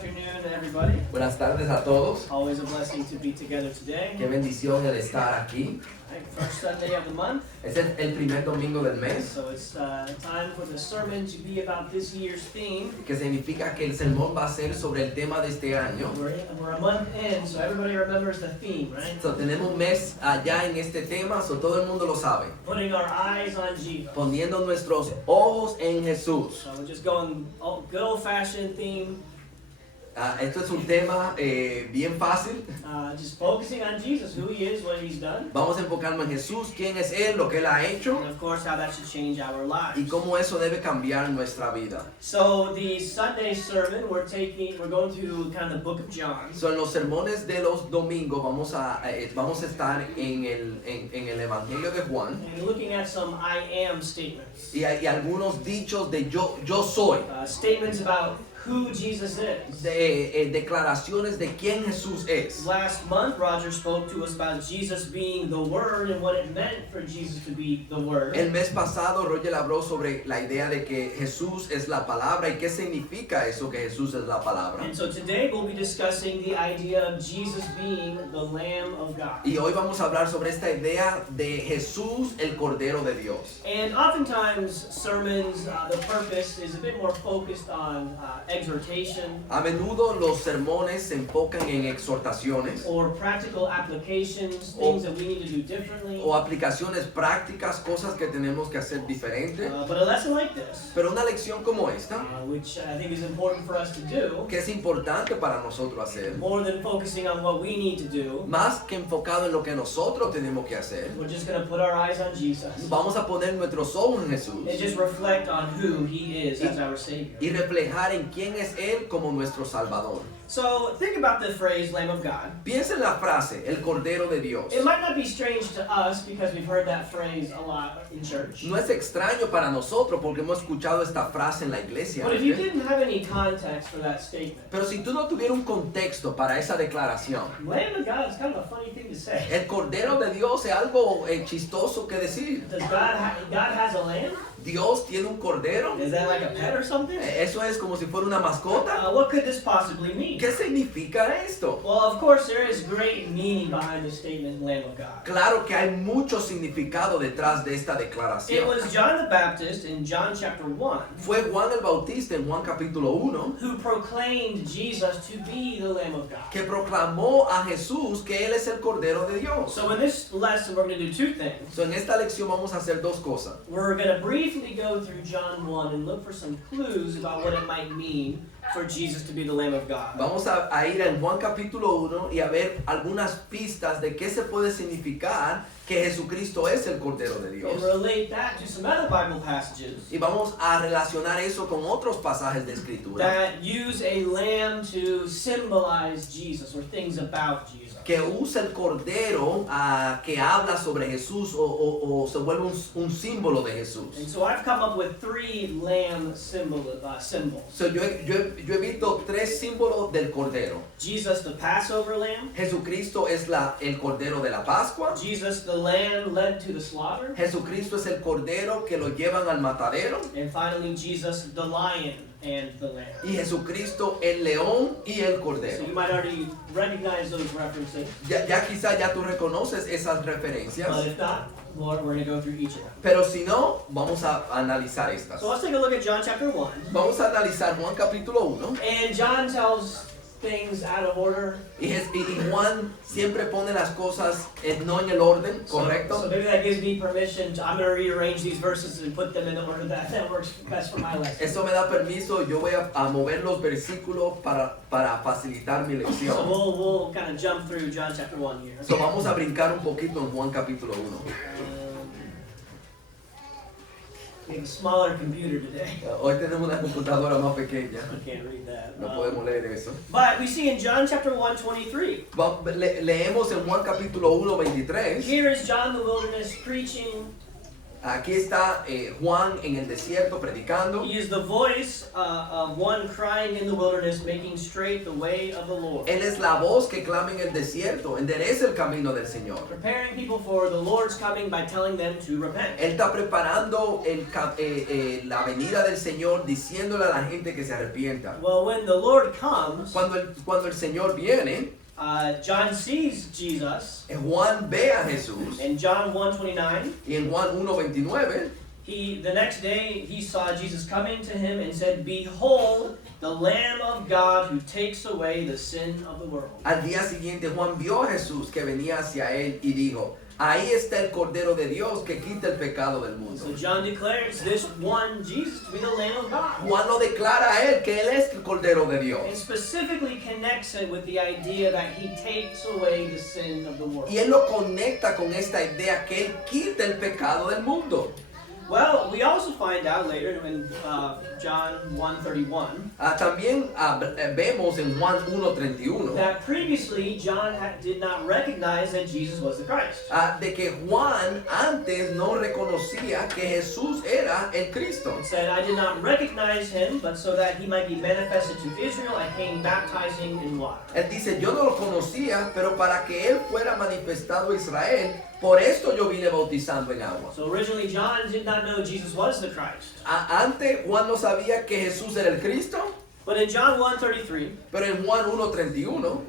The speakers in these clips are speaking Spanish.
afternoon, everybody. Buenas tardes a todos. Always a blessing to be together today. Qué bendición el estar aquí. Right, first Sunday of the month, Es el primer domingo del mes, so it's time for the sermon to be about this year's theme. que significa que el sermón va a ser sobre el tema de este año. We're a month in, so everybody remembers the theme, right? So, tenemos un mes allá en este tema, so todo el mundo lo sabe. Putting our eyes on Jesus. Poniendo nuestros ojos en Jesús. So we're just going good old-fashioned theme. Esto es un tema bien fácil. Just focusing on Jesus, who He is, what He's done, Vamos a enfocarnos en Jesús, quién es Él, lo que Él ha hecho and of course how that should change our y lives. cómo eso debe cambiar nuestra vida. So the Sunday sermon, we're going through kind of the book of John. So, en los sermones de los domingos vamos a estar en el Evangelio de Juan And looking at some I am statements. y algunos dichos de yo soy, Statements about who Jesus is. declaraciones de quién Jesús es. Last month, Roger spoke to us about Jesus being the Word and what it meant for Jesus to be the Word. El mes pasado Roger habló sobre la idea de que Jesús es la palabra y qué significa eso que Jesús es la palabra. And so today we'll be discussing the idea of Jesus being the Lamb of God. Y hoy vamos a hablar sobre esta idea de Jesús, el Cordero de Dios. And oftentimes sermons, the purpose is a bit more focused on exhortation A menudo los sermones se enfocan en exhortaciones or practical applications, things that we need to do differently. o aplicaciones prácticas, cosas que tenemos que hacer diferente. But a lesson like this, Pero una lección como esta, which I think is important for us to do, que es importante para nosotros hacer, more than focusing on what we need to do, más que enfocado en lo que nosotros tenemos que hacer, we're just going to put our eyes on Jesus vamos a poner nuestros ojos en Jesús and just reflect on who He is as our Savior. y reflejar en quién es Él como nuestro Salvador. So think about the phrase Lamb of God. Piensa en la frase, el Cordero de Dios. It might not be strange to us because we've heard that phrase a lot in church. No es extraño para nosotros porque hemos escuchado esta frase en la iglesia. But if you antes. didn't have any context for that statement, Pero si tú no tuvieras un contexto para esa declaración, Lamb of God is kind of a funny thing to say. el Cordero de Dios es algo chistoso que decir. Does God has a lamb? Dios tiene un cordero. Is that like a pet or something? Eso es como si fuera una mascota. What could this possibly mean? ¿Qué significa esto? Well, of course, there is great meaning behind the statement Lamb of God. Claro que hay mucho significado detrás de esta It declaración. was John the Baptist in John chapter 1 Fue Juan el Bautista en Juan capítulo 1 who proclaimed Jesus to be the Lamb of God. que proclamó a Jesús que Él es el Cordero de Dios. So in this lesson, we're going to do two things. So, en esta lección vamos a hacer dos cosas. We're going to briefly go through John 1 and look for some clues about what it might mean for Jesus to be the Lamb of God. Vamos a ir en Juan capítulo 1 y a ver algunas pistas de qué se puede significar que Jesucristo es el Cordero de And Dios. relate that to some other Bible passages Y vamos a relacionar eso con otros pasajes de Escritura that use a lamb to symbolize Jesus or things about Jesus. que usa el Cordero que habla sobre Jesús o se vuelve un símbolo de Jesús. And so I've come up with three lamb symbols. So, yo he visto tres símbolos del Cordero. Jesus, the Passover lamb. Jesucristo es el Cordero de la Pascua. Jesus, the lamb led to the slaughter. Jesucristo es el Cordero que lo llevan al matadero. And finally, Jesus, the lion and the lamb. Y Jesucristo el león y el So cordero. you might already recognize those references. Ya quizá ya tú reconoces esas referencias, But if not, we're going to go through each of them. pero si no, vamos a analizar estas. So let's take a look at John chapter 1. Vamos a analizar Juan capítulo 1 And John tells things out of order. y Juan siempre pone las cosas no en el orden So correcto. maybe that gives me permission to, I'm going to rearrange these verses and put them in the order that works best for my lesson. Eso me da permiso, yo voy a mover los versículos para facilitar mi So lección. we'll kind of jump through John chapter 1 here. So, vamos a brincar un poquito en Juan capítulo 1. We have a smaller computer today. Hoy tenemos una computadora más pequeña, I can't read that. no podemos leer eso. But we see in John chapter 1, 23. Leemos en Juan capítulo 1, 23. Here is John in the wilderness preaching Aquí está Juan en el desierto predicando. He is the voice of one crying in the wilderness, making straight the way of the Lord. Él es la voz que clama en el desierto, endereza el camino del Señor. Preparing people for the Lord's coming by telling them to repent. Él está preparando la venida del Señor, diciéndole a la gente que se arrepienta. Well, when the Lord comes, Cuando el Señor viene, John sees Jesus Juan ve a Jesús. in John 1:29. Y en Juan 1:29, The next day he saw Jesus coming to him and said, "Behold, the Lamb of God who takes away the sin of the world." al día siguiente Juan vio a Jesús que venía hacia él y dijo, ahí está el Cordero de Dios que quita el pecado del mundo. So John declares this one Jesus to be the Lamb of God. Juan lo declara a él que él es el Cordero de Dios. And specifically connects it with the idea that he takes away the sin of the world. Y él lo conecta con esta idea que él quita el pecado del mundo. Well, we also find out later in John 1:31 También vemos en Juan 1:31 that previously John did not recognize that Jesus was the Christ. de que Juan antes no reconocía que Jesús era el Cristo. It said, "I did not recognize him, but so that he might be manifested to Israel, I came baptizing in water." Él dice, yo no lo conocía, pero para que él fuera manifestado a Israel, por esto yo vine bautizando en agua. So originally John did not know Jesus was the Christ. Antes Juan no sabía que Jesús era el Cristo, But in John 1:33, pero en Juan 1:31,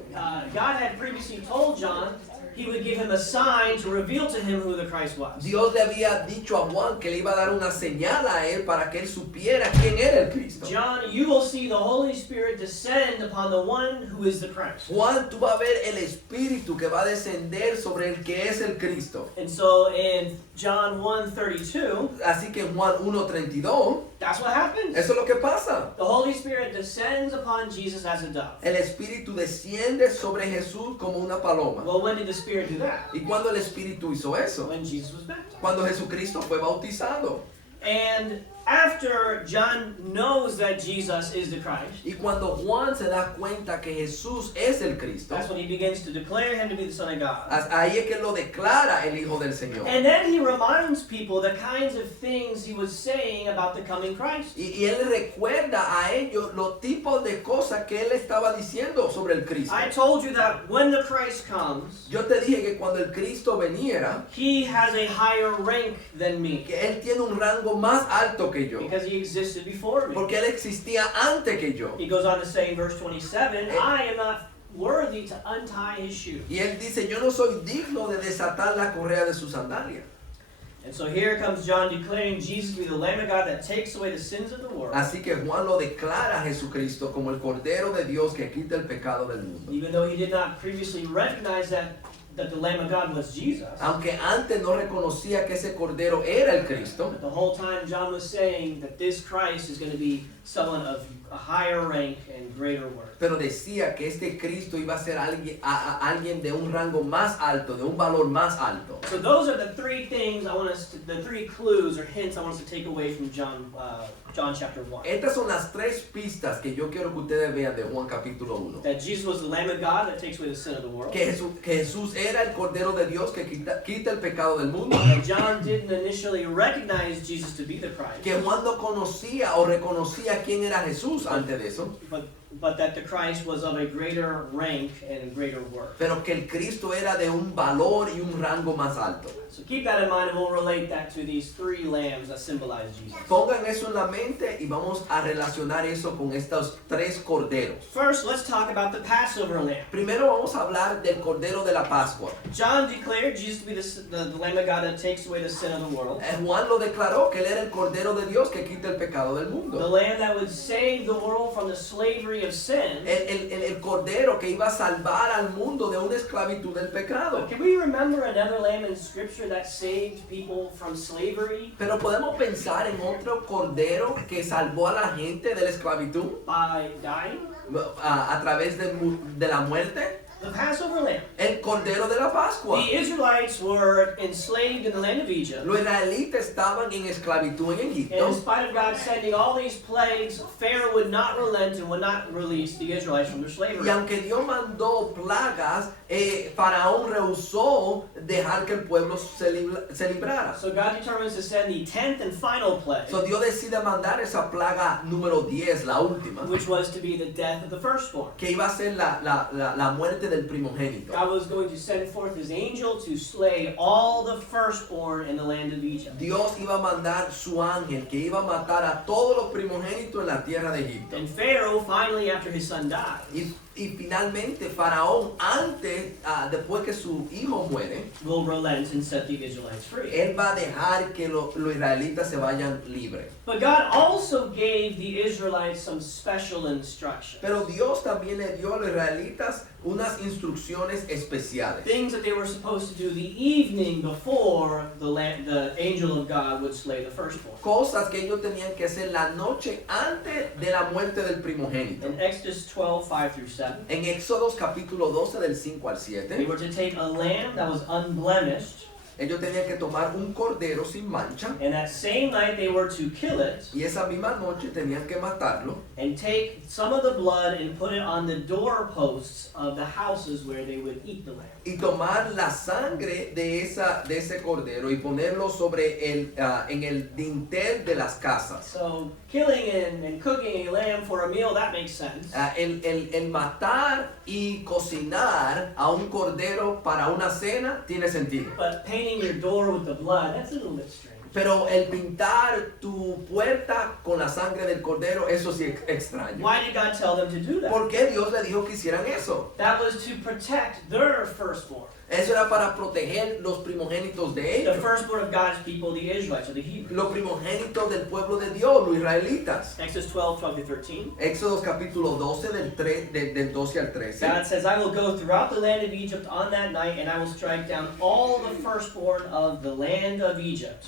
God had previously told John he would give him a sign to reveal to him who the Christ was. Dios le había dicho a Juan que le iba a dar una señal a él para que él supiera quién era el Cristo. John, you will see the Holy Spirit descend upon the one who is the Christ. Juan, tú vas a ver el Espíritu que va a descender sobre el que es el Cristo. And so in John 1:32, Así que en Juan 1:32, that's what happens. eso es lo que pasa. The Holy Spirit descends upon Jesus as a dove. El Espíritu desciende sobre Jesús como una paloma. Well, when did the Spirit do that? ¿Y cuando el Espíritu hizo eso? When Jesus was baptized. Cuando Jesucristo fue bautizado. And after John knows that Jesus is the Christ, Y cuando Juan se da cuenta que Jesús es el Cristo, that's when he begins to declare him to be the Son of God. ahí es que lo declara el Hijo del Señor. And then he reminds people the kinds of things he was saying about the coming Christ. Y él recuerda a ellos los tipos de cosas que él estaba diciendo sobre el Cristo. I told you that when the Christ comes, Yo te dije que cuando el Cristo veniera, he has a higher rank than me que él tiene un rango más alto que yo, because he existed before me. porque él existía antes que yo. He goes on to say in verse 27, I am not worthy to untie his shoe. Y él dice, yo no soy digno de desatar la correa de su sandalia. And so here comes John declaring Jesus to be the Lamb of God that takes away the sins of the world. Así que Juan lo declara a Jesucristo como el Cordero de Dios que quita el pecado del mundo. Even though he did not previously recognize that the Lamb of God was Jesus. Aunque antes no reconocía que ese Cordero era el Cristo, But the whole time John was saying that this Christ is going to be someone of a higher rank and greater worth. pero decía que este Cristo iba a ser alguien de un rango más alto, de un valor más alto. So those are the three things the three clues or hints I want us to take away from John chapter 1. Estas son las tres pistas que yo quiero que ustedes vean de Juan capítulo 1. That Jesus was the Lamb of God that takes away the sin of the world. Que Jesús era el Cordero de Dios que quita el pecado del mundo. And John didn't initially recognize Jesus to be the Christ. Que Juan no conocía o reconocía quién era Jesús antes de eso. But that the Christ was of a greater rank and greater worth. Pero que el Cristo era de un valor y un rango más alto. So keep that in mind and we'll relate that to these three lambs that symbolize Jesus. Pongan eso en la mente y vamos a relacionar eso con estos tres corderos. First, let's talk about the Passover lamb. Primero vamos a hablar del Cordero de la Pascua. John declared Jesus to be the Lamb of God that takes away the sin of the world. Juan lo declaró que él era el Cordero de Dios que quita el pecado del The mundo. Lamb that would save the world from the slavery of sin. El Cordero que iba a salvar al mundo de una esclavitud del pecado. Can we remember another lamb in Scripture that saved people from slavery Pero podemos pensar en otro Cordero que salvó a la gente de la esclavitud by dying? a través de la muerte. The the Passover lamb. el cordero de la Pascua. The Israelites were enslaved in the land of Egypt. Los israelitas estaban en esclavitud en And in Egipto. spite of God sending all these plagues, Pharaoh would not relent and would not release the Israelites from their Y slavery. aunque Dios mandó plagas, Faraón rehusó dejar que el pueblo se librara. So God determines to send the 10th and final plague, So Dios decide mandar esa plaga número 10, la última, which was to be the death of the firstborn. que iba a ser la muerte del primogénito. God was going to send forth his angel to slay all the firstborn in the land of Egypt. Dios iba a mandar su ángel que iba a matar a todos los primogénitos en la tierra de Egipto. And Pharaoh, finally, after his son died, Y finalmente Faraón, después que su hijo muere, will relent and set the Israelites free. él va a dejar que los israelitas se vayan libres. But God also gave the Israelites some special instructions. Pero Dios también le dio a los israelitas unas instrucciones especiales. Things that they were supposed to do the evening before the angel of God would slay the firstborn. Cosas que ellos tenían que hacer la noche antes de la muerte del primogénito. In Exodus 12, 5 through 7, En Éxodos capítulo 12 del 5 al they 7, were to take a lamb that was unblemished, ellos tenían que tomar un cordero sin mancha and that same night they were to kill it, y esa misma noche tenían que matarlo and take some of the blood and put it on the doorposts of the houses where they would eat the lamb. y tomar la sangre de ese cordero y ponerlo en el dintel de las casas. So killing and cooking a lamb for a meal, that makes sense. El matar y cocinar a un cordero para una cena tiene sentido. But painting your door with the blood, that's a little bit strange. Pero el pintar tu puerta con la sangre del cordero, eso sí es extraño. Why did God tell them to do that? ¿Por qué Dios le dijo que hicieran eso? That was to protect their firstborn. Eso era para proteger los primogénitos de The ellos. firstborn of God's people, the Israelites or the Hebrews. Los primogénitos del pueblo de Dios, los israelitas. Exodus 12, 12 through 13. Éxodos capítulo 12 del 12 al 13. God says, I will go throughout the land of Egypt on that night, and I will strike down all the firstborn of the land of Egypt.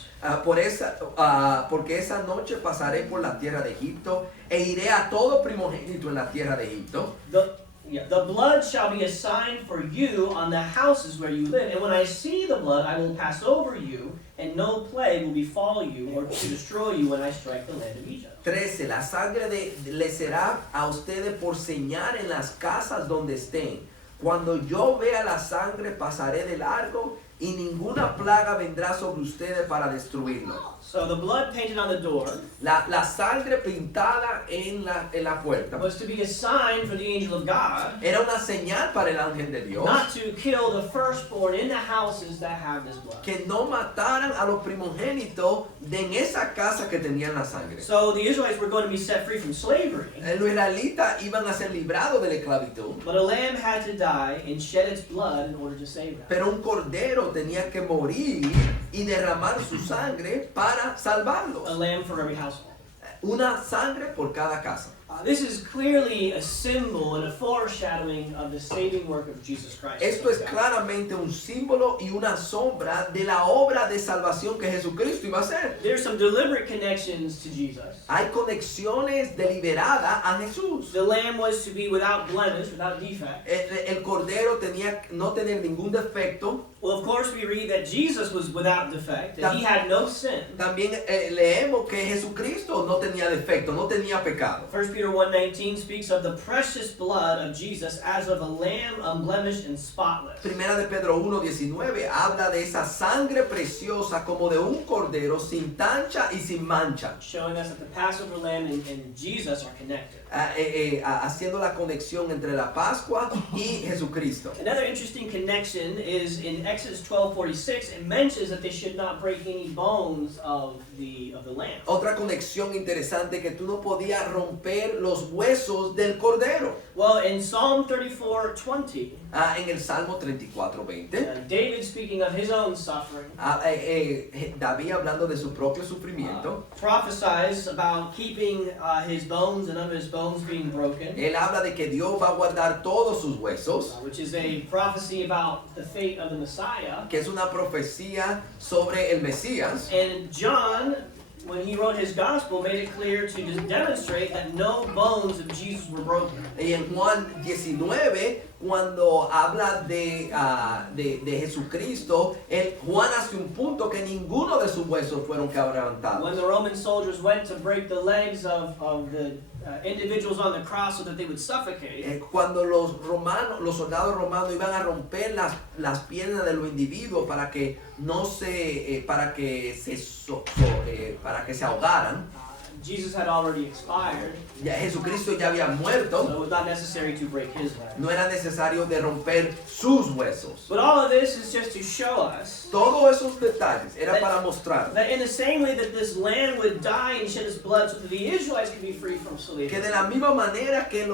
Porque esa noche pasaré por la tierra de Egipto e iré a todo primogénito en la tierra de Egipto. The blood shall be a sign for you on the houses where you live. And when I see the blood, I will pass over you, and no plague will befall you or to destroy you when I strike the land of Egypt. 13. La sangre le será a ustedes por señal en las casas donde estén. Cuando yo vea la sangre, pasaré de largo y ninguna plaga vendrá sobre ustedes para destruirlo. So the blood painted on the door La sangre pintada en la puerta was to be a sign for the angel of God era una señal para el ángel de Dios not to kill the firstborn in the houses that have this blood. que no mataran a los primogénitos en esa casa que tenían la sangre. So the Israelites were going to be set free from slavery. Los israelitas iban a ser librados de la esclavitud, But a lamb had to die and shed its blood in order to save them. pero un cordero tenía que morir y derramar su sangre para salvarlos. A lamb for every household. Una sangre por cada casa. This is clearly a symbol and a foreshadowing of the saving work of Jesus Christ. Esto es claramente un símbolo y una sombra de la obra de salvación que Jesucristo iba a hacer. There's some deliberate connections to Jesus. Hay conexiones deliberadas a Jesús. The lamb was to be without blemish, without defect. El cordero tenía no tener ningún defecto. Well, of course, we read that Jesus was without defect, that he had no sin. También leemos que Jesucristo no tenía defecto, no tenía pecado. 1 Peter 1:19 speaks of the precious blood of Jesus as of a lamb unblemished and spotless. Primera de Pedro 1:19 habla de esa sangre preciosa como de un cordero sin tacha y sin mancha. Showing us that the Passover lamb and Jesus are connected. Haciendo la conexión entre la Pascua y Jesucristo. Another interesting connection is in Exodus 12:46. It mentions that they should not break any bones of the lamb. Otra conexión interesante que tú no podías romper los huesos del cordero. Well, in Psalm 34:20, En el Salmo 34:20, David speaking of his own suffering, David hablando de su propio sufrimiento, prophesies about keeping his bones and none of his bones being broken, él habla de que Dios va a guardar todos sus huesos, which is a prophecy about the fate of the Messiah. que es una profecía sobre el Mesías. And John, when he wrote his gospel, made it clear to demonstrate that no bones of Jesus were broken. Y en Juan 19, cuando habla de Jesucristo, Juan hace un punto que ninguno de sus huesos fueron quebrantados. When the Roman soldiers went to break the legs of the individuals on the cross so that they would suffocate, Cuando los soldados romanos iban a romper las piernas de los individuos para que no se para que se ahogaran, Jesus had already expired, ya Jesucristo ya había so muerto, it was not necessary to break his legs. no era necesario de romper sus huesos. But all of this is just to show us Todos esos detalles era para mostrar that in the same way that this lamb would die and shed his blood so that the Israelites could be free from slavery, que de la misma manera que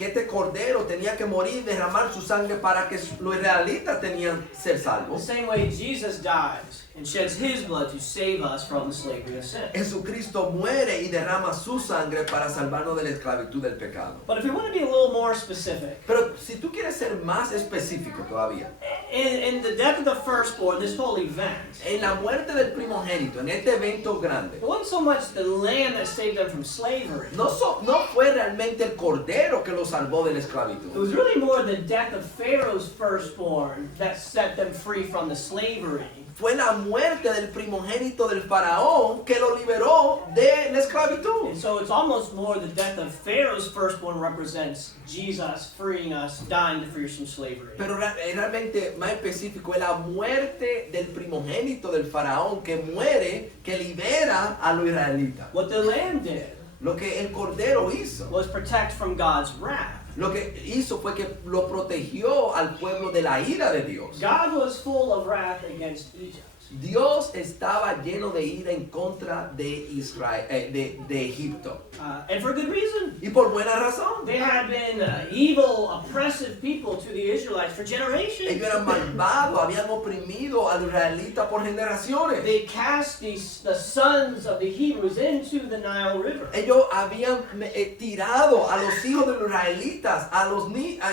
este cordero tenía que morir y derramar su sangre para que los israelitas tenían ser the salvos, same way Jesus dies and sheds his blood to save us from the slavery of sin. Jesucristo muere y derrama su sangre para salvarnos de la esclavitud del pecado. But if we want to be a little more specific, Pero si tú quieres ser más específico todavía, in the death of the firstborn, this whole event, en la muerte del primogénito, en este evento grande, it wasn't so much the lamb that saved them from slavery. no fue realmente el cordero que los salvó de la It esclavitud. was really more the death of Pharaoh's firstborn that set them free from the slavery. Fue la muerte del primogénito del faraón que lo liberó de la esclavitud. And so it's almost more the death of Pharaoh's firstborn represents Jesus freeing us, dying to free us from slavery. Pero realmente más específico es la muerte del primogénito del faraón que muere, que libera a los israelitas. What the lamb did Lo que el cordero hizo, was protect from God's wrath. lo que hizo fue que lo protegió al pueblo de la ira de Dios. God was full of wrath against Egypt. Dios estaba lleno de ira en contra de Israel, de Egipto. And for good reason. Y por buena razón. They had been evil, oppressive people to the Israelites for generations. Ellos eran malvados, habían oprimido a los israelitas por generaciones. They cast the sons of the Hebrews into the Nile River. Ellos habían tirado a los hijos de los israelitas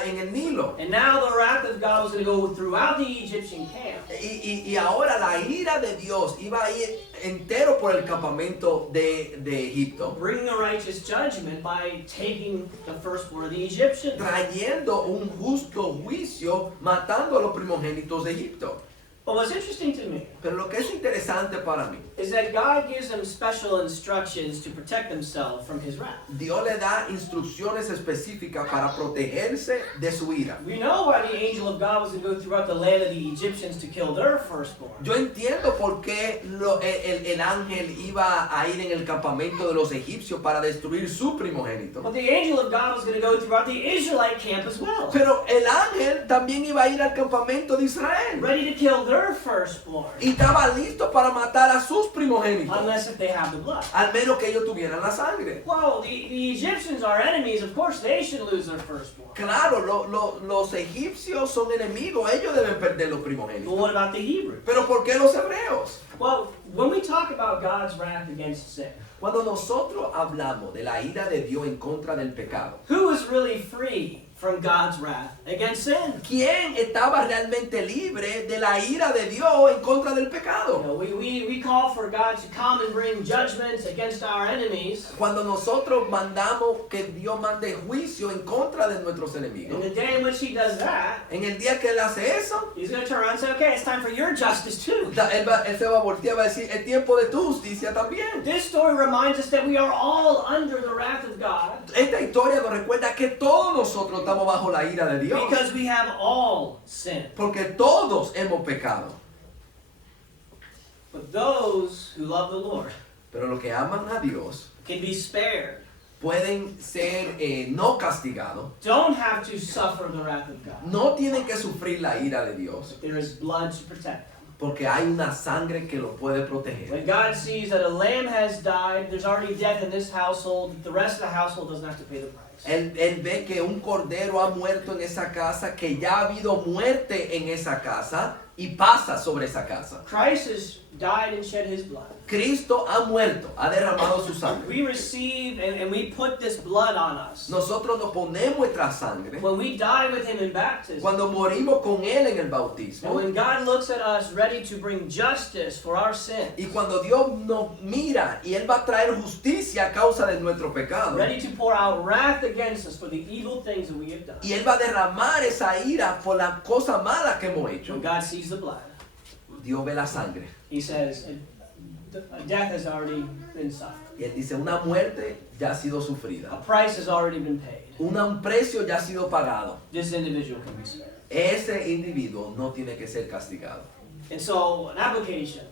en el Nilo. And now the wrath of God was going to go throughout the Egyptian camp. Y ahora la ira de Dios iba a ir entero por el campamento de Egipto, Bringing a righteous judgment by taking the firstborn of the Egyptians. trayendo un justo juicio, matando a los primogénitos de Egipto. But what's interesting to me Pero lo que es interesante para mí, is that God gives them special instructions to protect themselves from his wrath. Dios le da instrucciones específicas para protegerse de su ira. We know why the angel of God was to go throughout the land of the Egyptians to kill their firstborn. Yo entiendo por qué el ángel iba a ir en el campamento de los egipcios para destruir su primogénito. But the angel of God was going to go throughout the Israelite camp as well, Pero el ángel también iba a ir al campamento de Israel. ready to kill their firstborn, Y estaba listo para matar a sus primogénitos, unless if they have the blood. al menos que ellos tuvieran la sangre. Well, the Egyptians are enemies. Of course, they should lose their firstborn. Claro, los egipcios son enemigos, ellos deben perder los But primogénitos. what about the Hebrews? Pero ¿por qué los hebreos? Well, when we talk about God's wrath against sin, Cuando nosotros hablamos de la ira de Dios en contra del pecado, who is really free from God's wrath against sin? ¿quién estaba realmente libre de la ira de Dios en contra del You pecado? know, we call for God to come and bring judgments against our enemies. Cuando nosotros mandamos que Dios mande juicio en contra de nuestros And enemigos, the day in which He does that, en el día que Él hace eso, He's going to turn around and say, okay, it's time for your justice too. Él se va a voltear y va a decir, el tiempo de tu justicia también. This story reminds us that we are all under the wrath of God Esta historia nos recuerda que todos nosotros estamos bajo la ira de Dios, because we have all sinned. porque todos hemos pecado. But those who love the Lord Pero los que aman a Dios can be spared, pueden ser no castigados, don't have to suffer the wrath of God. no tienen que sufrir la ira de Dios, There is blood to protect them. porque hay una sangre que los puede proteger. When God sees that a lamb has died, there's already death in this household, the rest of the household doesn't have to pay the price. Él ve que un cordero ha muerto en esa casa, que ya ha habido muerte en esa casa y pasa sobre esa casa. Christ is died and shed his blood. Cristo ha muerto, ha derramado su sangre. We receive and we put this blood on us. Nosotros nos ponemos nuestra sangre When we die with him in baptism, cuando morimos con Él en el and bautismo. when God looks at us ready to bring justice for our sin, Y cuando Dios nos mira y Él va a traer justicia a causa de nuestro pecado. ready to pour out wrath against us for the evil things that we have done. Y Él va a derramar esa ira por las cosas malas que hemos hecho. When God sees the blood, Dios ve la sangre. he says, death has already been suffered. Y Él dice, una muerte ya ha sido A sufrida. price has already been paid. Un precio ya ha sido pagado. This individual can be spared. Ese individuo no tiene que ser castigado. And so, an application,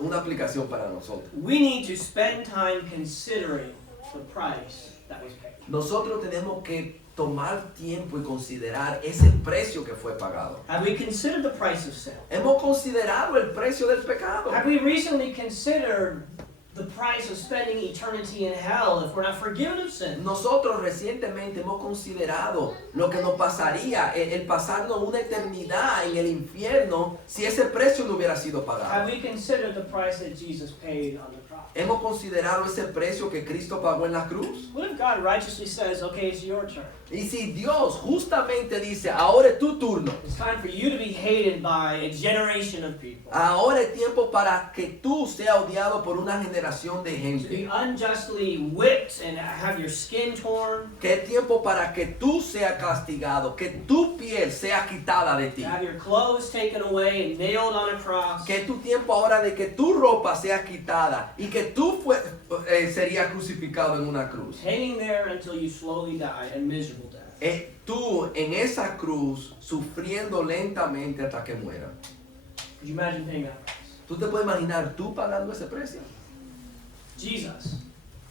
Una aplicación para nosotros. we need to spend time considering the price that was paid. Nosotros tenemos que tomar tiempo y considerar ese precio que fue pagado. Have we considered the price of sin? Hemos considerado el precio del pecado. Have we recently considered the price of spending eternity in hell if we're not forgiven of sin? Nosotros recientemente hemos considerado lo que nos pasaría, el pasarnos una eternidad en el infierno si ese precio no hubiera sido Have pagado. we considered the price that Jesus paid on the cross? Hemos considerado ese precio que Cristo pagó en la cruz. What if God righteously says, okay, it's your turn. Y si Dios justamente dice, ahora es tu turno, It's time for you to be hated by a generation of people. ahora es tiempo para que tú seas odiado por una generación de To be gente, unjustly whipped and have your skin torn. que es tiempo para que tú seas castigado, que tu piel sea quitada de To ti, have your clothes taken away and nailed on a cross. que es tu tiempo ahora de que tu ropa sea quitada y que tú serías crucificado en una cruz. Hanging there until you slowly die a miserable death. Tú en esa cruz sufriendo lentamente hasta que muera. Could you imagine paying that price? ¿Tú te puedes imaginar tú pagando ese precio? Jesus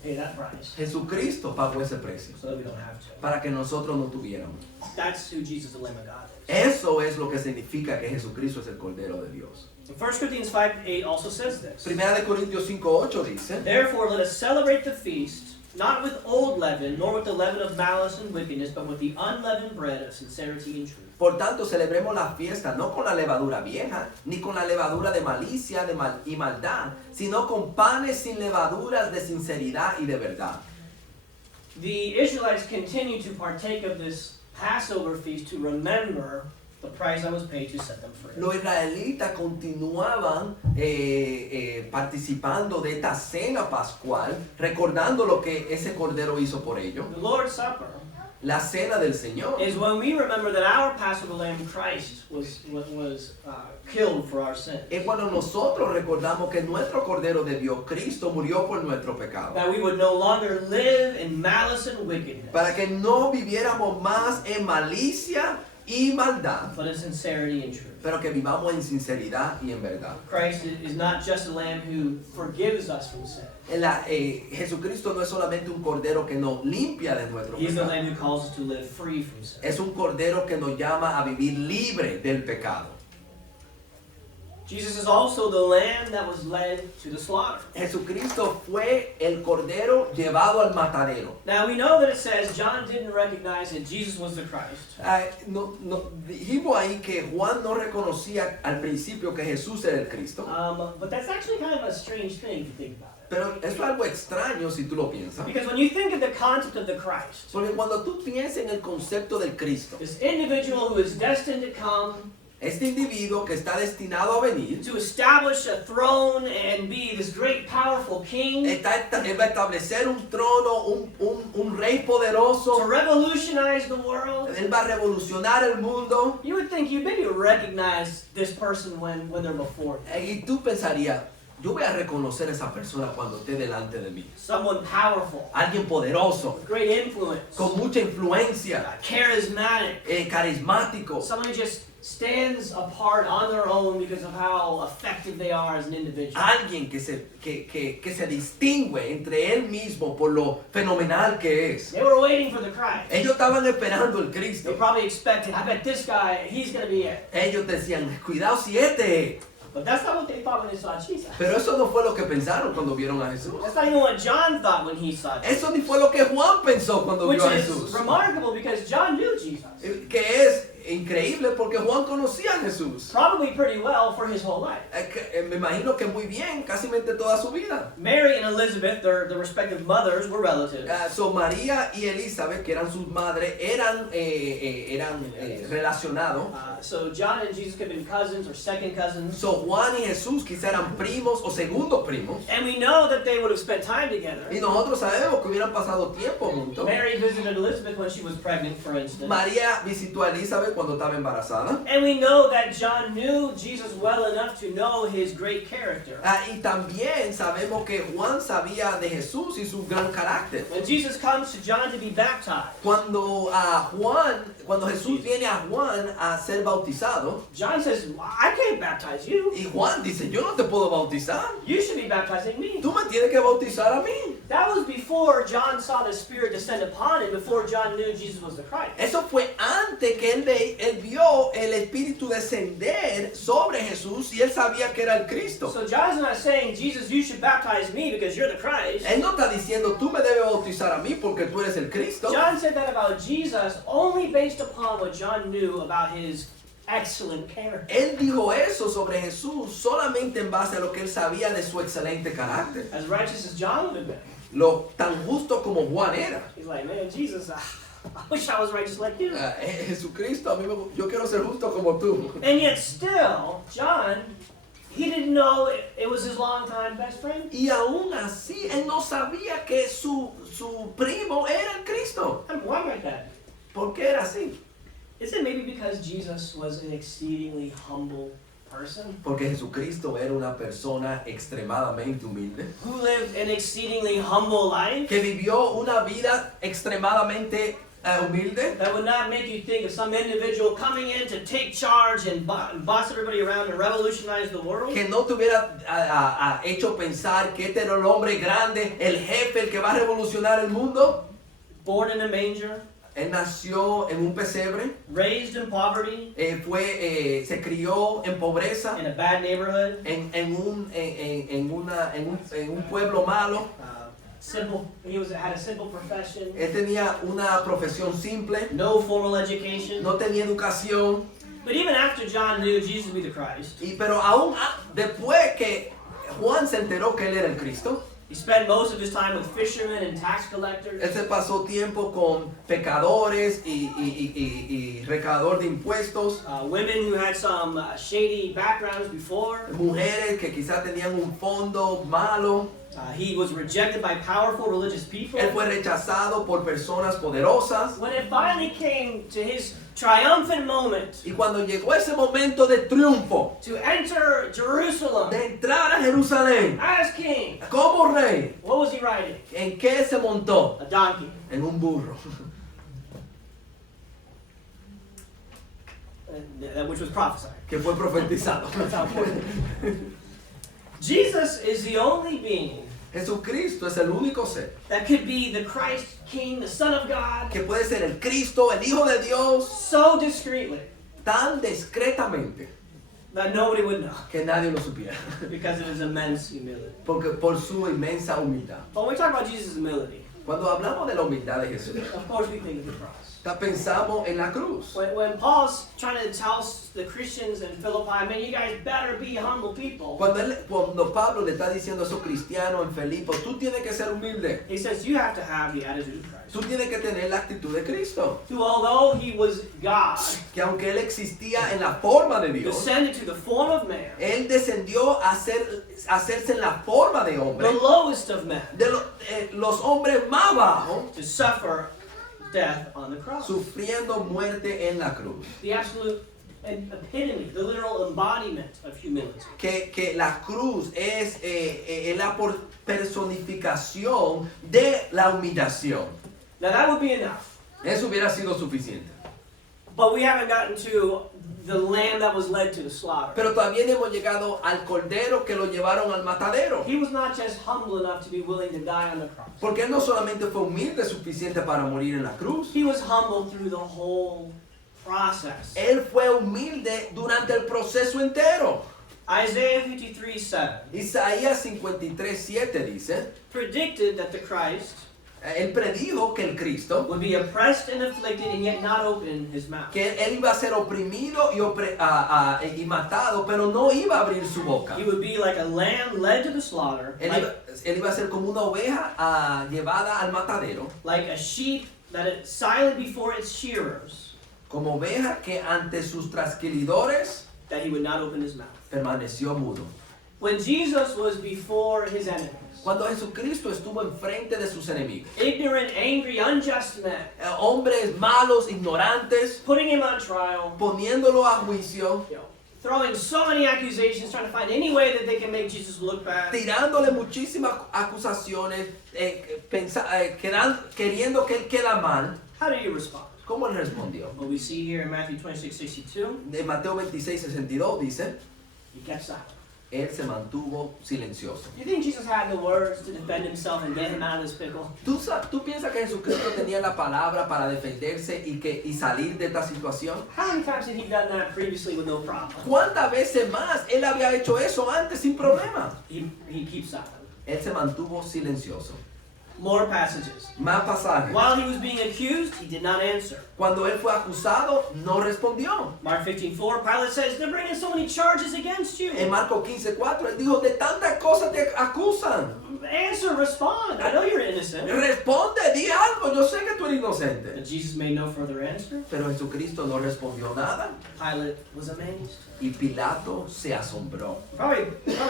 paid that price Jesucristo pagó ese precio so that we don't have to. para que nosotros no tuviéramos. That's who Jesus, the Lamb of God, is. Eso es lo que significa que Jesucristo es el Cordero de Dios. And 1 Corinthians 5:8 also says this. Primera de Corintios 5:8 dice, Therefore, let us celebrate the feast, not with old leaven, nor with the leaven of malice and wickedness, but with the unleavened bread of sincerity and truth. por tanto celebremos la fiesta no con la levadura vieja, ni con la levadura de malicia y maldad, sino con panes sin levaduras de sinceridad y de verdad. The Israelites continue to partake of this Passover feast to remember the price that was paid to set them free. Los israelitas continuaban participando de esta cena pascual, recordando lo que ese cordero hizo por ellos. The Lord's Supper La cena del Señor is when we remember that our Passover lamb Christ was killed for our sin. es cuando nosotros recordamos que nuestro cordero de Dios, Cristo, murió por nuestro pecado. That we would no longer live in malice and wickedness, Para que no viviéramos más en malicia y maldad, but in sincerity and truth. pero que vivamos en sinceridad y en verdad. Christ is not just a lamb who forgives us from sin. Jesucristo no es solamente un cordero que nos limpia de nuestro He's the pecado. lamb who calls us to live free from sin. Es un cordero que nos llama a vivir libre del pecado. Jesus is also the lamb that was led to the slaughter. Jesucristo fue el cordero llevado al matadero. Now we know that it says John didn't recognize that Jesus was the Christ. Dijimos ahí que Juan no reconocía al principio que Jesús era el Cristo. But that's actually kind of a strange thing to think about it. Pero eso es algo extraño si tú lo piensas. Because when you think of the concept of the Christ, Porque cuando tú piensas en el concepto del Cristo, this individual who is destined to come este individuo que está destinado a venir, to establish a throne and be this great powerful king, él va a establecer un trono, un rey to poderoso, revolutionize the world, él va a revolucionar el mundo. you would think you maybe recognize this person when they're before you. Y tú pensarías, yo voy a reconocer a esa persona cuando esté delante de mí. Someone powerful, Alguien poderoso, great influence, con mucha influencia, charismatic, carismático. someone who just stands apart on their own because of how effective they are as an individual. Alguien que se distingue entre él mismo por lo fenomenal que es. They were waiting for the Christ. Ellos estaban esperando el They Cristo. probably expected, I bet this guy, he's going to be it. Ellos decían, cuidado si este es. But that's not what they thought when they saw Jesus. Pero eso no fue lo que pensaron cuando vieron a Jesús. That's not even what John thought when he saw Jesus. Eso ni fue lo que Juan pensó cuando Which vio a is Jesús. remarkable because John knew Jesus. Que es increíble porque Juan conocía a Jesús. probably pretty well for his whole life. Me imagino que muy bien, casi toda su vida. Mary and Elizabeth, their respective mothers, were relatives. So María y Elizabeth, que eran sus madres, eran relacionados. So John and Jesus could have been cousins or second cousins. So Juan y Jesús quizá eran primos o segundos primos. And we know that they would have spent time together. Y nosotros sabemos que hubieran pasado tiempo juntos. Mary visited Elizabeth when she was pregnant, for instance. María visitó a Elizabeth cuando estaba embarazada. And we know that John knew Jesus well enough to know his great character. Y también sabemos que Juan sabía de Jesús y su gran carácter. When Jesus comes to John to be baptized, Cuando Jesús viene a Juan a ser bautizado, John says, I can't baptize you. y Juan dice, yo no te puedo bautizar, You should be baptizing me. tú me tienes que bautizar a mí. That was before John saw the Spirit descend upon him, before John knew Jesus was the Christ. Eso fue antes que él vio el Espíritu descender sobre Jesús y él sabía que era el Cristo. So John's not saying, Jesus, you should baptize me because you're the Christ. Él no está diciendo, tú me debes bautizar a mí porque tú eres el Cristo. John said that about Jesus only based upon what John knew about his excellent character. Él dijo eso sobre Jesús solamente en base a lo que él sabía de su excelente carácter. As righteous as John would have been. Lo tan justo como Juan era. He's like, man, Jesus, I wish I was righteous like you. Jesucristo, yo quiero ser justo como tú. And yet still, John, he didn't know it was his longtime best friend. Y aún así, él no sabía que su primo era el Cristo. And why might that? ¿Por qué era así? Is it maybe because Jesus was an exceedingly humble person? Porque Jesucristo era una persona extremadamente humilde, Who lived an exceedingly humble life? que vivió una vida extremadamente humilde, That would not make you think of some individual coming in to take charge and boss everybody around and revolutionize the world. que no te hubiera hecho pensar que este era el hombre grande, el jefe, el que va a revolucionar el mundo. Born in a manger, Él nació en un pesebre, raised in poverty, se crió en pobreza, in a bad neighborhood, en un pueblo malo. had a simple profession, Él tenía una profesión simple, no formal education. no tenía educación, But even after John knew Jesus to be the Christ, pero aún después que Juan se enteró que él era el Cristo, he spent most of his time with fishermen and tax collectors. él se pasó tiempo con pecadores y recaudador de impuestos, Women who had some shady backgrounds before. mujeres que quizás tenían un fondo malo. He was rejected by powerful religious people. Él fue rechazado por personas poderosas. When it finally came to his triumphant moment Y cuando llegó ese momento de triunfo, to enter Jerusalem de entrar a Jerusalén as king, como rey, what was he riding? ¿en qué se montó? A donkey. En un burro, Which was prophesied. que fue profetizado. That's how important. Jesus is the only being Jesucristo es el único ser that could be the Christ King, the Son of God, que puede ser el Cristo, el Hijo de Dios, so discreetly tan discretamente that nobody would know que nadie lo supiera, because of his immense humility. porque por su inmensa humildad. But when we talk about Jesus' humility, Cuando hablamos de la humildad de Jesús, of course we think of the cross. pensamos en la cruz. When Paul's trying to tell the Christians in Philippi, man, you guys better be humble people. Cuando Pablo le está diciendo a esos cristianos en Filipo, tú tienes que ser humilde, He says you have to have the attitude of Christ. tú tienes que tener la actitud de Cristo, Who, although he was God, que aunque él existía en la forma de Dios, descended to the form of man, él descendió a hacerse en la forma de hombre, the lowest of men, de los hombres más bajos, to suffer death on the cross. sufriendo muerte en la cruz. The absolute epitome, the literal embodiment of humility. Que la cruz es la personificación de la humillación. Now that would be enough. Eso hubiera sido suficiente. But we haven't gotten to the lamb that was led to the slaughter. Pero también hemos llegado al cordero que lo llevaron al matadero. He was not just humble enough to be willing to die on the cross. Porque él no solamente fue humilde suficiente para morir en la cruz. He was humble through the whole process. Él fue humilde durante el proceso entero. Isaiah 53:7 Isaías 53:7 dice, predicted that the Christ Él predijo que el Cristo, would be oppressed and afflicted and yet not open his mouth. que él iba a ser oprimido y matado, pero no iba a abrir su boca. He would be like a lamb led to the slaughter, Él iba a ser como una oveja llevada al matadero, like a sheep that is silent before its shearers, como oveja que ante sus trasquilidores that he would not open his mouth. permaneció mudo. When Jesus was before his enemies, Cuando Jesucristo estuvo enfrente de sus enemigos, ignorant, angry, unjust men, hombres malos, ignorantes, putting him on trial, poniéndolo a juicio, throwing so many accusations, trying to find any way that they can make Jesus look bad. tirándole muchísimas acusaciones, queriendo que él queda mal, How do you respond? ¿cómo él respondió? Well, we see here in Matthew 26:62, De Mateo 26:62 dice, he kept silent. él se mantuvo silencioso. Do you think Jesus had the words to defend himself and get him out of this pickle? ¿Tú piensas que Jesucristo tenía la palabra para defenderse y salir de esta situación? How many times had he done that previously with no problem? ¿Cuántas veces más él había hecho eso antes sin problema? He keeps silent. Él se mantuvo silencioso. More passages. Más pasajes. While he was being accused, he did not answer. Cuando él fue acusado, no respondió. Mark 15:4, Pilate says, they're bringing so many charges against you. En Marcos 15:4 él dijo, de tantas cosas te acusan. Answer, respond. I know you're innocent. Responde, di algo, yo sé que tú eres But inocente. Jesus made no further answer. Pero Jesucristo no respondió nada Pilate was amazed. y Pilato se asombró. Probably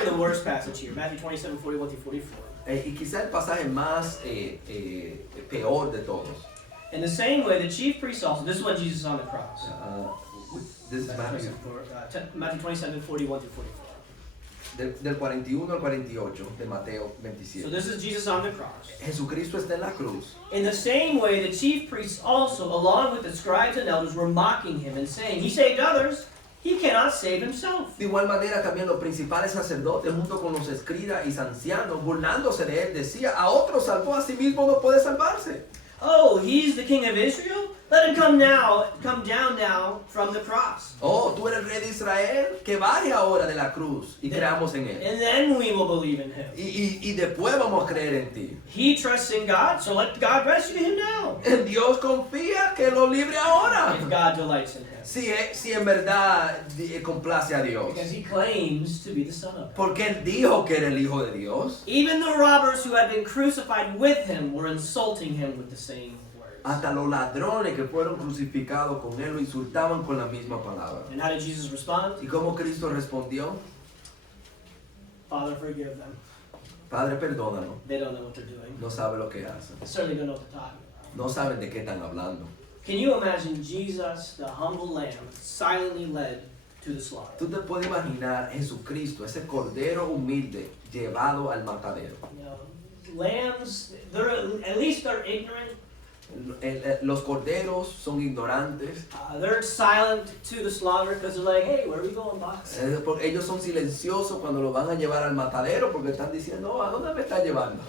the worst passage here, Matthew 27:41-44. Y quizá el pasaje más peor de todos. In the same way, the chief priests also, this is when Jesus is on the cross. This is Matthew. Matthew 27:41-44. Del 41 al 48 de Mateo So 27. this is Jesus on the cross. Jesucristo está en la cruz. In the same way, the chief priests also, along with the scribes and elders, were mocking him and saying, he saved others, he cannot save himself. De igual manera también los principales sacerdotes junto con los escribas y ancianos burlándose de él decía, a otro salvó, a sí mismo no puede salvarse. Oh, he's the king of Israel? Let him come down now from the cross. Oh, tú eres el rey de Israel, que baje ahora de la cruz y creamos en él. And then we will believe in him. Y después vamos a creer en ti. He trusts in God, so let God rescue him now. En Dios confía, que lo libre ahora. If God delights in him. Si en verdad complace a Dios. Because he claims to be the Son of God. Porque él dijo que era el Hijo de Dios. Even the robbers who had been crucified with him were insulting him with the same words. Hasta los ladrones que fueron crucificados con él lo insultaban con la misma palabra. And how did Jesus respond? ¿Y cómo Cristo respondió? Father, forgive them. Padre, perdónanos. They don't know what they're doing. No sabe lo que hacen. They certainly don't know what they're talking about. No saben de qué están hablando. Can you imagine Jesus, the humble lamb, silently led to the slaughter? Tú te puedes imaginar Jesucristo, ese cordero humilde, llevado al matadero. You know, lambs, at least they're ignorant. Los corderos son ignorantes. They're silent to the slaughter because they're like, hey, where are we going, boss? Porque ellos son silenciosos cuando lo van a llevar al matadero porque están diciendo, oh, ¿a dónde me están llevando?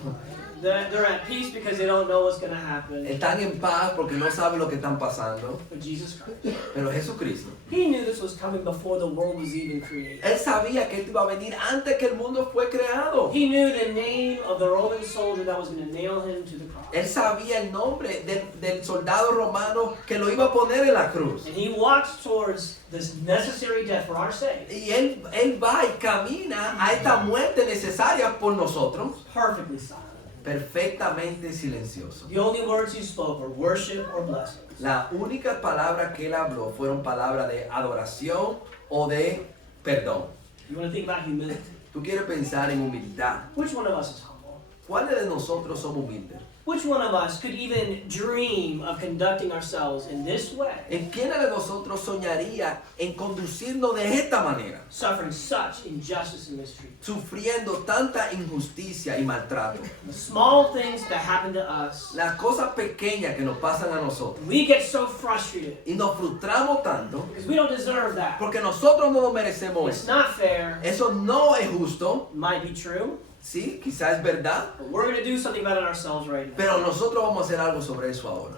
They're at peace because they don't know what's going to happen. Están en paz porque no saben lo que están pasando. But Jesus Christ, Pero Jesucristo, he knew this was coming before the world was even created. él sabía que esto iba a venir antes que el mundo fue creado. He knew the name of the Roman soldier that was going to nail him to the cross. Él sabía el nombre del soldado romano que lo iba a poner en la cruz. And he walks towards this necessary death for our sake. Y él va y camina a esta muerte necesaria por nosotros, Perfectly silent. perfectamente silencioso. The only words he spoke were worship or blessings. Las únicas palabras que él habló fueron palabras de adoración o de perdón. You want to think about humility? Tú quieres pensar en humildad. Which one of us is humble? ¿Cuáles de nosotros somos humildes? Which one of us could even dream of conducting ourselves in this way? ¿En quién de nosotros soñaría en conducirnos de esta manera? Suffering such injustice and mistreatment. Sufriendo tanta injusticia y maltrato. The small things that happen to us, Las cosas pequeñas que nos pasan a nosotros. we get so frustrated Y nos frustramos tanto because we don't deserve that. porque nosotros no nos merecemos It's eso. not fair. Eso no es justo. Might be true, Sí, quizás es verdad. but we're going to do something about it ourselves right now. Pero nosotros vamos a hacer algo sobre eso ahora.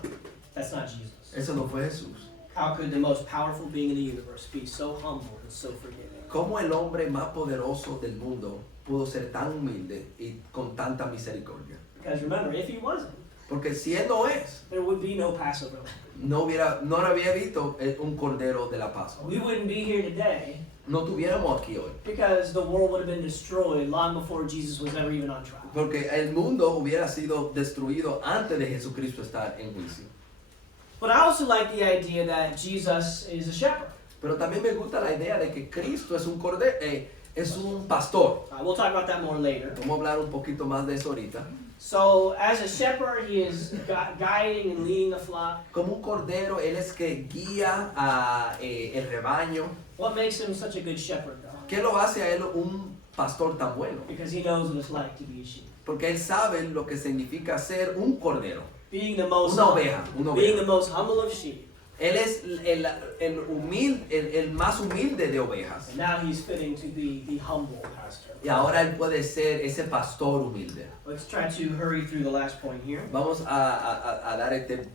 That's not Jesus. Eso no fue Jesús. How could the most powerful being in the universe be so humble and so forgiving? ¿Cómo el hombre más poderoso del mundo pudo ser tan humilde y con tanta misericordia? Because remember, if he wasn't, Porque si Él no es, there would be no Passover lamb. no habría visto un cordero de la Pascua. We wouldn't be here today No tuviéramos aquí hoy. because the world would have been destroyed long before Jesus was ever even on trial. Porque el mundo hubiera sido destruido antes de Jesucristo estar en juicio. But I also like the idea that Jesus is a shepherd. Pero también me gusta la idea de que Cristo es un cordero, es un pastor. We'll talk about that more later. Vamos a hablar un poquito más de eso ahorita. So, as a shepherd, he is guiding and leading the flock. Como un cordero, Él es que guía a el rebaño. What makes him such a good shepherd, though? ¿Qué lo hace a Él un pastor tan bueno? Because he knows what it's like to be a sheep. Porque Él sabe lo que significa ser un cordero. Being the most Una oveja, una being oveja. the most humble of sheep. Él es el más humilde de ovejas. And now he's fitting to be the humble pastor. Y ahora Él puede ser ese pastor humilde. Let's try to hurry through the last point here. Vamos a dar este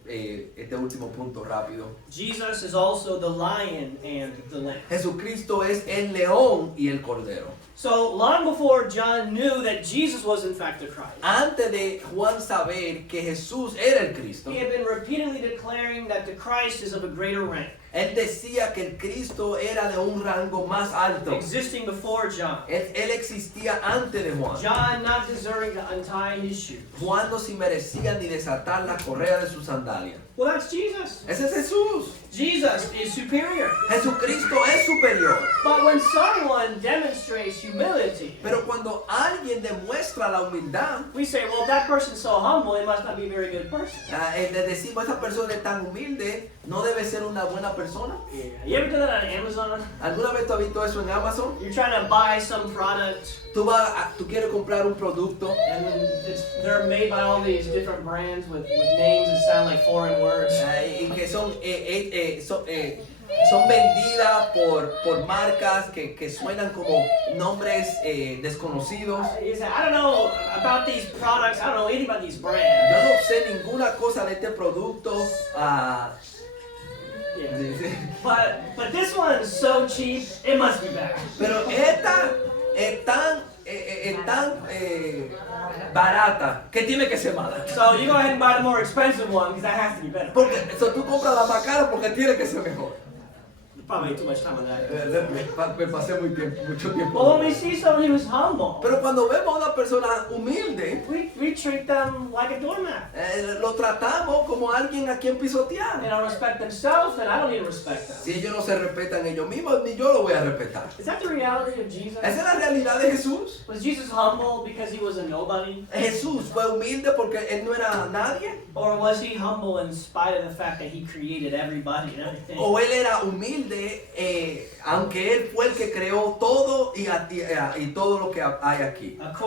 último punto rápido. Jesus is also the lion and the lamb. Jesucristo es el león y el cordero. So long before John knew that Jesus was in fact the Christ, Antes de Juan saber que Jesús era el Cristo, he had been repeatedly declaring that the Christ is of a greater rank, Él decía que el Cristo era de un rango más alto. existing before John. Él existía antes de Juan. John not deserving to untie his shoes. Juan no se merecía ni desatar la correa de sus sandalias. Well, that's Jesus. Ese es Jesús. Jesus is superior. Jesucristo es superior. But when someone demonstrates humility, Pero cuando alguien demuestra la humildad, we say, well, if that person's so humble, he must not be a very good person. le decimos, esa persona es tan humilde, no debe ser una buena persona. Yeah. You ever done that on Amazon? ¿Alguna vez tú has visto eso en Amazon? You're trying to buy some product, Tú quieres comprar un producto and then they're made by all these different brands with names that sound like foreign words. y que son vendidas por marcas que suenan como nombres desconocidos. You say, I don't know about these products. I don't know anything about these brands. Yo no sé ninguna cosa de este producto. Yeah. Sí, sí. But this one's so cheap, it must be better. Pero esta es tan barata que tiene que ser mala. So you go ahead and buy the more expensive one because that has to be better. Porque tú compras la más cara porque tiene que ser mejor. Probably too much time on that. Me pasé mucho tiempo. But when we see somebody who's humble, Pero cuando vemos a una persona humilde, we treat them like a doormat. lo tratamos como alguien a quien They pisotear. don't respect themselves, then I don't need to respect them. Si ellos no se respetan ellos mismos, ni yo lo voy a respetar. Is that the reality of Jesus? Esa es la realidad de Jesús. Was Jesus humble because he was a nobody? Jesús fue humilde porque él no era nadie. Or was he humble in spite of the fact that he created everybody and everything? O él era humilde, aunque él fue el que creó todo y todo lo que hay aquí. Of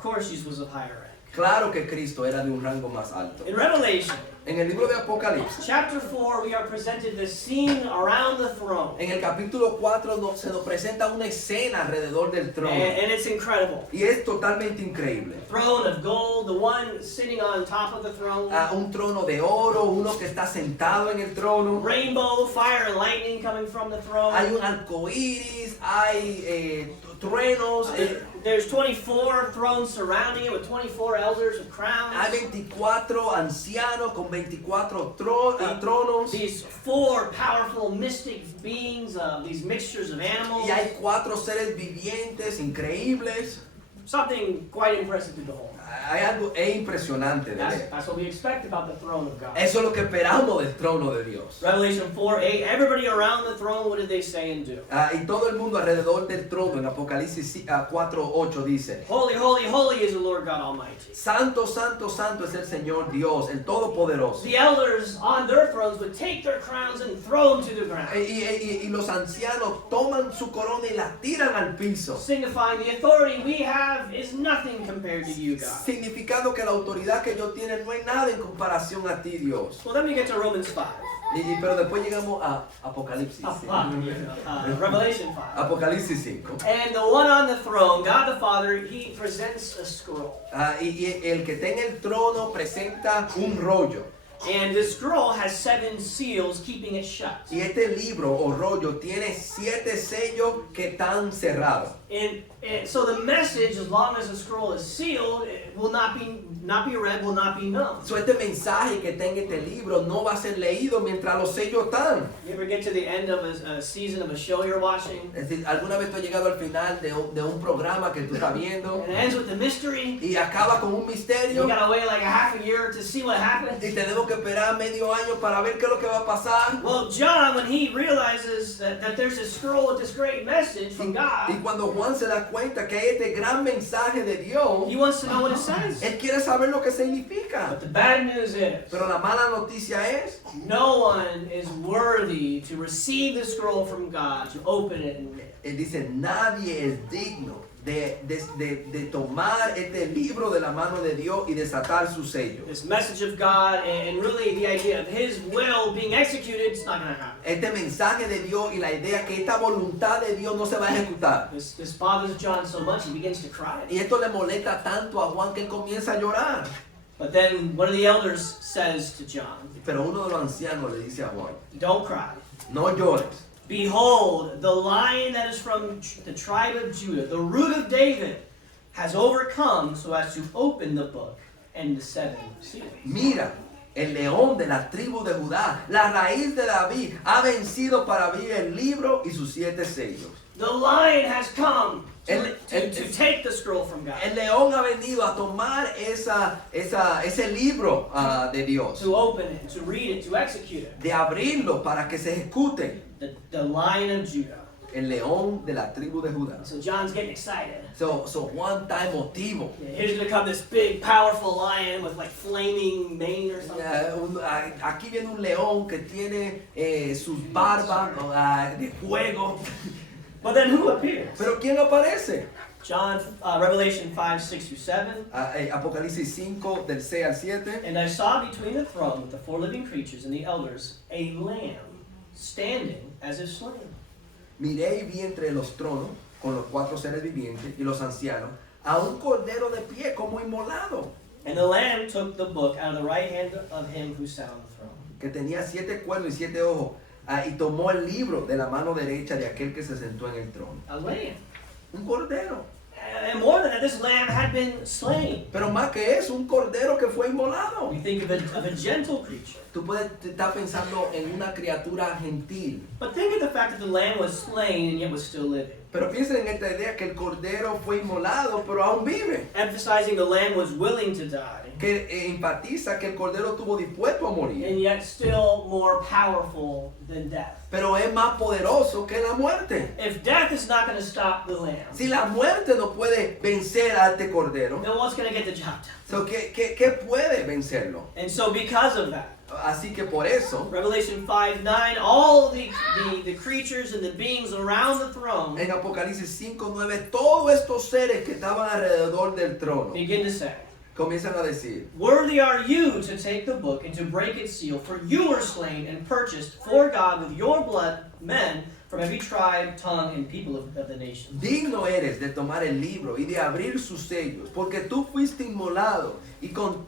course Jesus was of higher rank. Claro que Cristo era de un rango más alto. In Revelation, En el libro de Apocalipsis, chapter 4, we are presented the scene around the throne. en el capítulo 4 se nos presenta una escena alrededor del trono. And it's incredible. Y es totalmente increíble. Throne of gold, the one sitting on top of the throne. Un trono de oro, uno que está sentado en el trono. Rainbow, fire and lightning coming from the throne. Hay un arco iris, hay truenos. There's 24 thrones surrounding it with 24 elders with crowns. Hay 24 ancianos con 24 tronos. These 4 powerful mystic beings, these mixtures of animals. Y hay 4 seres vivientes increíbles. Something quite impressive to behold. Hay algo impresionante de ver. That's what we expect about the throne of God. Eso es lo que esperamos del trono de Dios. Revelation 4:8. Everybody around the throne, what did they say and do? Y todo el mundo alrededor del trono, en Apocalipsis 4:8 dice: Holy, holy, holy is the Lord God Almighty. Santo, santo, santo es el Señor Dios, el Todopoderoso. The elders on their thrones would take their crowns and throw them to the ground, Y los ancianos toman su corona y la tiran al piso, signifying the authority we have is nothing compared to you, God. significando que la autoridad que ellos tienen no es nada en comparación a ti, Dios. Well, then we get to Romans 5. Pero después llegamos a Apocalipsis. Revelation 5. Apocalipsis 5. And the one on the throne, God the Father, he presents a scroll. Y el que está en el trono presenta un rollo. And this scroll has 7 seals keeping it shut. Y este libro o rollo tiene 7 sellos que están cerrados. And so the message, as long as the scroll is sealed, it will not be read, will not be known. So este mensaje que está en este libro no va a ser leído mientras los sellos están. You ever get to the end of a season of a show you're watching? Es decir, ¿alguna vez tú has llegado al final de un programa que tú estás viendo And it ends with a mystery. y acaba con un You misterio gotta wait like a half a year to see what happens. y tenemos que esperar medio año para ver qué es lo que va a pasar? Well, John, when he realizes that there's a scroll with this great message from Y God, cuando Juan se da cuenta que hay este gran mensaje de Dios, he wants to know what it says. él quiere saber lo que significa. But the bad news is, Pero la mala noticia es, no one is worthy to receive the scroll from God, to open it and read it. él dice, nadie es digno de tomar este libro de la mano de Dios y desatar su sello. This message of God and really the idea of His will being executed, it's not going to happen. Este mensaje de Dios y la idea que esta voluntad de Dios no se va a ejecutar. This bothers John so much he begins to cry. Y esto le molesta tanto a Juan que él comienza a llorar. But then one of the elders says to John, Pero uno de los ancianos le dice a Juan, "Don't cry. no llores. Behold, the Lion that is from the tribe of Judah, the root of David, has overcome so as to open the book and the 7 seals." Mira, el león de la tribu de Judá, la raíz de David, ha vencido para abrir el libro y sus 7 sellos. The Lion has come to El- take the scroll from God, El león ha venido a tomar ese libro de Dios, to open it, to read it, to execute it. de abrirlo para que se ejecute. The Lion of Judah. El león de la tribu de Judá. So John's getting excited. So Juan está emotivo. Here's gonna come this big, powerful lion with like flaming mane or something. Aquí viene un león que tiene sus barbas de fuego. But then who appears? Pero ¿quién aparece? John, Revelation 5, 6 through 7. Apocalipsis 5 del 6 al 7. And I saw between the throne with the 4 living creatures and the elders a lamb standing as if slain. Miré y vi entre los tronos con los 4 seres vivientes y los ancianos a un cordero de pie como inmolado, And the lamb took the book out of the right hand of him who sat on the throne. que tenía 7 cuernos y 7 ojos, y tomó el libro de la mano derecha de aquel que se sentó en el trono. A lamb. Un cordero. And more than that, this lamb had been slain. Pero más que eso, un cordero que fue inmolado. We think of a gentle creature. Tú puedes estar pensando en una criatura gentil. But think of the fact that the lamb was slain and yet was still living. Pero piensen en esta idea que el cordero fue inmolado, pero aún vive. Emphasizing the lamb was willing to die, Que enfatiza que el cordero estuvo dispuesto a morir. and yet still more powerful than death. Pero es más poderoso que la muerte. If death is not going to stop the lamb, Si la muerte no puede vencer a este cordero, then what's going to get the job done? so, ¿qué puede vencerlo? And so because of that, Así que por eso, Revelation 5:9, all the creatures and the beings around the throne en Apocalipsis 5:9, todos estos seres que estaban alrededor del trono begin to say, comienzan a decir, "Worthy are you to take the book and to break its seal, for you were slain and purchased for God with your blood men from every tribe, tongue, and people of the nations." digno eres de tomar el libro y de abrir sus sellos, porque tú fuiste inmolado y con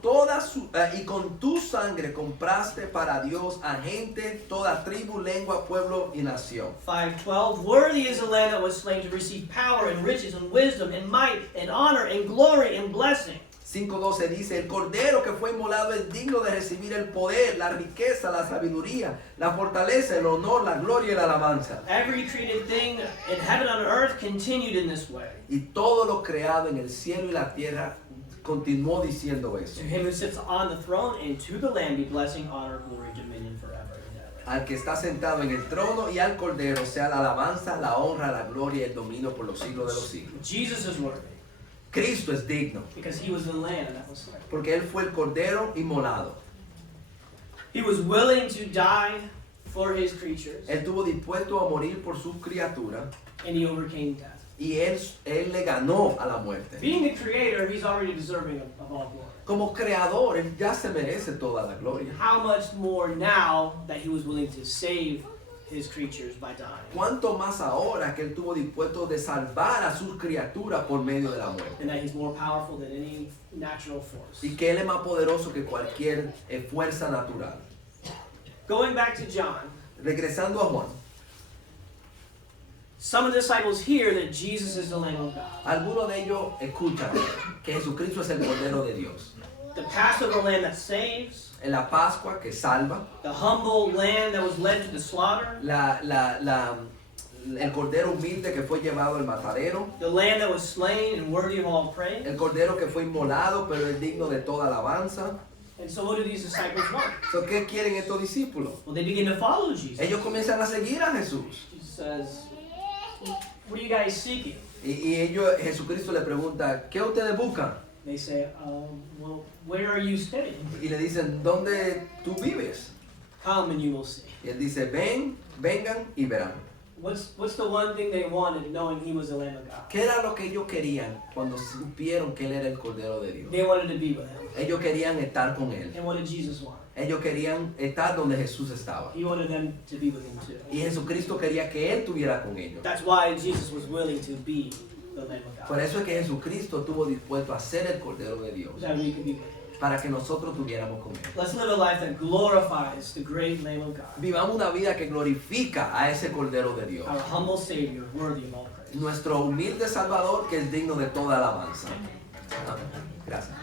tu sangre compraste para Dios a gente, toda tribu, lengua, pueblo y nación. 5:12, "Worthy is the Lamb that was slain to receive power and riches and wisdom and might and honor and glory and blessing." 5:12 dice, el cordero que fue inmolado es digno de recibir el poder, la riqueza, la sabiduría, la fortaleza, el honor, la gloria y la alabanza. Every created thing in heaven and on earth continued in this way. Y todo lo creado en el cielo y la tierra continuó diciendo eso. To him who sits on the throne and to the Lamb be blessing, honor, glory, dominion forever and ever. Al que está sentado en el trono y al cordero sea la alabanza, la honra, la gloria y el dominio por los siglos de los siglos. Jesus is worthy Cristo es digno, because he was the Lamb that was slain. porque Él fue el cordero inmolado. He was willing to die for his creatures, Él estuvo dispuesto a morir por sus criaturas and he overcame death. y él le ganó a la muerte. Being the creator, he's already deserving of all glory. Como creador, Él ya se merece toda la gloria. How much more now that he was willing to save his creatures by dying. ¿Cuánto más ahora que Él estuvo dispuesto de salvar a sus criaturas por medio de la muerte? And that he's more powerful than any natural force. Y que Él es más poderoso que cualquier fuerza natural. Going back to John, Regresando a Juan, some of the disciples hear that Jesus is the Lamb of God. algunos de ellos escuchan que Jesucristo es el Cordero de Dios. The Passover lamb that saves, En la Pascua que salva, the humble lamb that was led to the slaughter, el Cordero humilde que fue llevado al matadero, the lamb that was slain and worthy of all praise. el Cordero que fue inmolado pero es digno de toda alabanza. And so what do these disciples want? So, ¿qué quieren estos discípulos? Well, they begin to follow Jesus. Ellos comienzan a seguir a Jesús. Jesus says, what are you guys seeking? Y ellos, Jesucristo le pregunta, ¿qué ustedes buscan? They say, well, where are you staying? Y le dicen, ¿dónde tú vives? Come and you will see. Y él dice, vengan y verán. What's the one thing they wanted knowing he was the Lamb of God? ¿Qué era lo que ellos querían cuando supieron que él era el Cordero de Dios? They wanted to be with him. Ellos querían estar con él. And what did Jesus want? Ellos querían estar donde Jesús estaba. He wanted them to be with him too. Y Jesucristo quería que él estuviera con ellos. That's why Jesus was willing to be the Lamb of Por God. eso es que Jesucristo estuvo dispuesto a ser el Cordero de Dios, So that we could be with him. para que nosotros tuviéramos con él. Let's live a life that glorifies the great Lamb of God, Vivamos una vida que glorifica a ese Cordero de Dios. our humble Savior, worthy of all praise. Nuestro humilde Salvador que es digno de toda alabanza. Amén. Gracias.